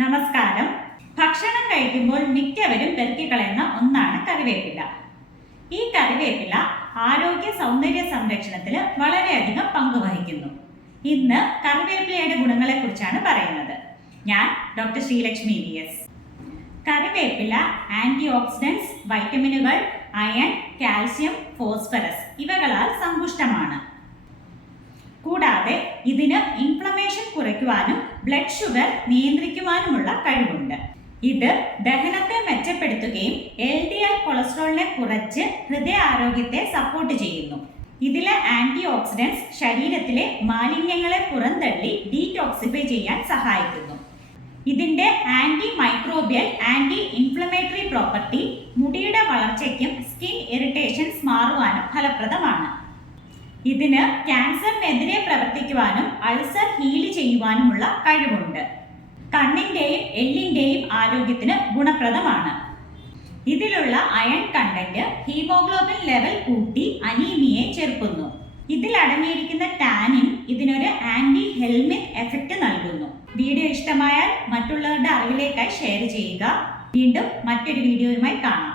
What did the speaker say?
നമസ്കാരം. ഭക്ഷണം കഴിക്കുമ്പോൾ മിക്കവരും പെറുക്കിക്കളയുന്ന ഒന്നാണ് കറിവേപ്പില. ഈ കറിവേപ്പില ആരോഗ്യ സൗന്ദര്യ സംരക്ഷണത്തിൽ വളരെയധികം പങ്കുവഹിക്കുന്നു ഇന്ന് കറിവേപ്പിലയുടെ ഗുണങ്ങളെ കുറിച്ചാണ് പറയുന്നത്. ഞാൻ ഡോക്ടർ ശ്രീലക്ഷ്മി വി എസ്. കറിവേപ്പില ആന്റി ഓക്സിഡൻസ് വൈറ്റമിനുകൾ അയൺ കാൽസ്യം ഫോസ്ഫറസ് ഇവകളാൽ സമ്പുഷ്ടമാണ്. കൂടാതെ ഇതിന് ഇൻഫ്ലമേഷൻ കുറയ്ക്കുവാനും ബ്ലഡ് ഷുഗർ നിയന്ത്രിക്കുവാനുമുള്ള കഴിവുണ്ട്. ഇത് ദഹനത്തെ മെച്ചപ്പെടുത്തുകയും എൽ ഡി എൽ കൊളസ്ട്രോളിനെ കുറച്ച് ഹൃദയാരോഗ്യത്തെ സപ്പോർട്ട് ചെയ്യുന്നു. ഇതിലെ ആന്റി ഓക്സിഡൻസ് ശരീരത്തിലെ മാലിന്യങ്ങളെ പുറന്തള്ളി ഡീടോക്സിഫൈ ചെയ്യാൻ സഹായിക്കുന്നു. ഇതിന്റെ anti microbial anti inflammatory property മുടിയുടെ വളർച്ചയ്ക്കും സ്കിൻ ഇറിറ്റേഷൻസ് മാറുവാനും ഫലപ്രദമാണ്. ഇതിന് ക്യാൻസറിനെതിരെ പ്രവർത്തിക്കുവാനും അൾസർ ഹീൽ ചെയ്യുവാനുമുള്ള കഴിവുണ്ട്. കണ്ണിന്റെയും എല്ലിന്റെയും ആരോഗ്യത്തിന് ഗുണപ്രദമാണ്. ഇതിലുള്ള അയൺ കണ്ടന്റ് ഹീമോഗ്ലോബിൻ ലെവൽ കൂട്ടി അനീമിയെ ചെറുക്കുന്നു. ഇതിൽ അടങ്ങിയിരിക്കുന്ന ടാനിൻ ഇതിനൊരു ആന്റി ഹെൽമിറ്റ് എഫക്റ്റ് നൽകുന്നു. വീഡിയോ ഇഷ്ടമായാൽ മറ്റുള്ളവരുടെ അറിവിലേക്കായി ഷെയർ ചെയ്യുക. വീണ്ടും മറ്റൊരു വീഡിയോയുമായി കാണാം.